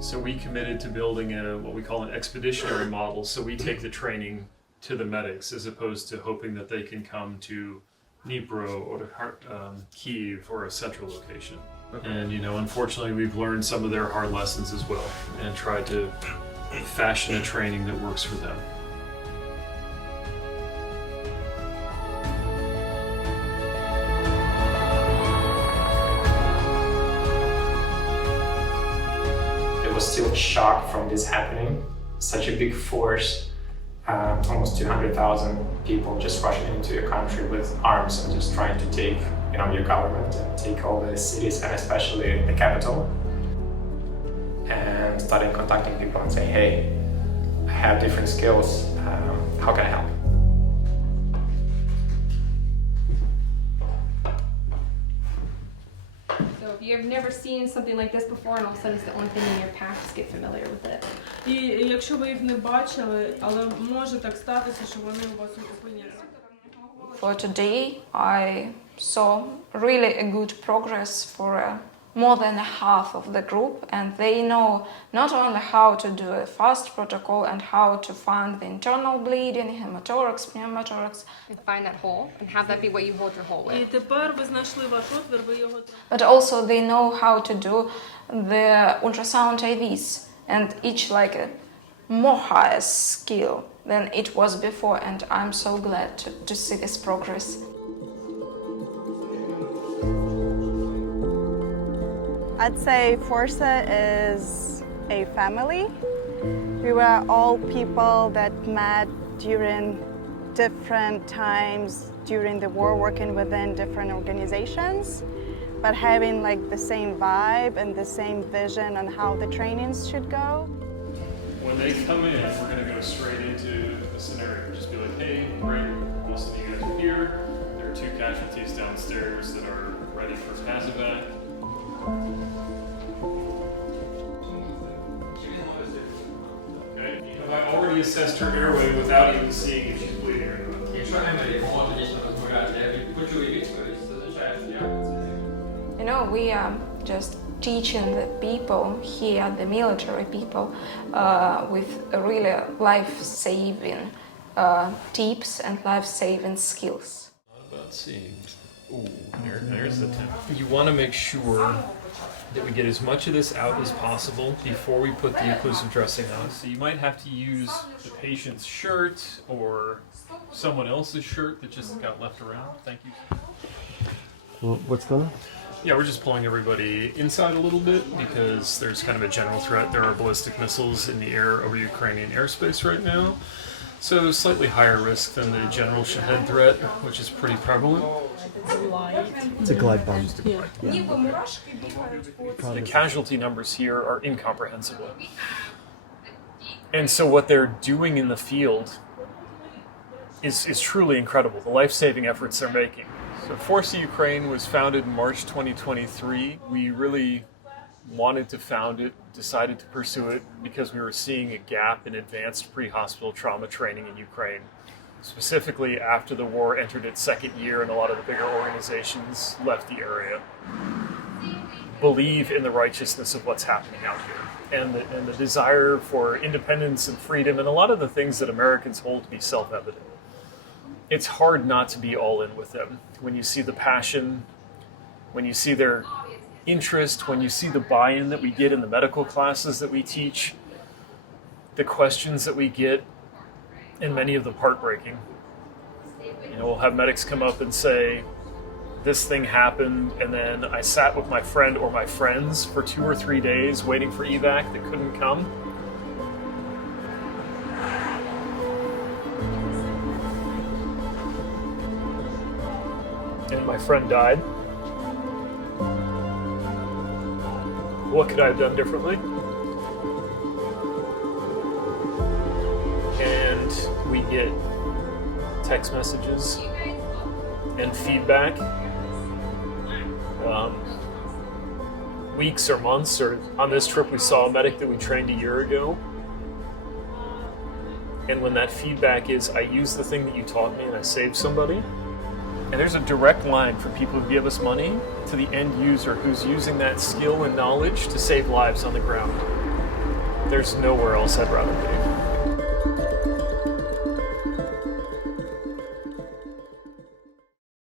So we committed to building what we call an expeditionary model. So we take the training to the medics as opposed to hoping that they can come to Dnipro or to Kyiv or a central location. Okay. And unfortunately, we've learned some of their hard lessons as well and tried to fashion a training that works for them. It was still shock from this happening. Such a big force, almost 200,000 people just rushing into your country with arms and just trying to take your government and take all the cities and especially the capital. And starting contacting people and saying, hey, I have different skills, how can I help? So if you've never seen something like this before and all of a sudden it's the only thing in your path, just get familiar with it. І якщо ви їх не бачили, але може так статися, що вони у вас опиняться. For today, I saw really a good progress for more than half of the group, and they know not only how to do a fast protocol and how to find the internal bleeding, hemothorax, pneumothorax, And find that hole and have that be what you hold your hole І with. тепер ви знайшли ваш отвір, ви його but also they know how to do the ultrasound IVs, and each like a more higher skill than it was before, and I'm so glad to see this progress. I'd say Forza is a family. We were all people that met during different times during the war, working within different organizations, but having like the same vibe and the same vision on how the trainings should go. When they come in, we're going to go straight into a scenario. Just be like, hey, great, most of you guys are here. There are 2 casualties downstairs that are ready for Kazavat. Okay. Have I already assessed her airway without even seeing if she's bleeding or not? We are just teaching the people here, the military people, with really life-saving tips and life-saving skills. Not about seeing. Ooh, there's the tip. You want to make sure that we get as much of this out as possible before we put the occlusive dressing on. So you might have to use the patient's shirt or someone else's shirt that just got left around. Thank you. Well, what's going on? Yeah, we're just pulling everybody inside a little bit because there's kind of a general threat. There are ballistic missiles in the air over Ukrainian airspace right now. So slightly higher risk than the general Shahed threat, which is pretty prevalent. It's a glide bomb. The casualty numbers here are incomprehensible. And so what they're doing in the field is truly incredible, the life-saving efforts they're making. So Forza Ukraine was founded in March 2023. We really wanted to found it, decided to pursue it because we were seeing a gap in advanced pre-hospital trauma training in Ukraine. Specifically after the war entered its 2nd year and a lot of the bigger organizations left the area. Believe in the righteousness of what's happening out here and the desire for independence and freedom and a lot of the things that Americans hold to be self-evident. It's hard not to be all in with them. When you see the passion, when you see their interest, when you see the buy-in that we get in the medical classes that we teach, the questions that we get, and many of them heartbreaking. We'll have medics come up and say, this thing happened, and then I sat with my friend or my friends for 2 or 3 days waiting for evac that couldn't come. And my friend died. What could I have done differently? And we get text messages and feedback weeks or months, or on this trip we saw a medic that we trained a year ago. And when that feedback is, I used the thing that you taught me and I saved somebody, And there's a direct line from people who give us money to the end user who's using that skill and knowledge to save lives on the ground. There's nowhere else I'd rather be.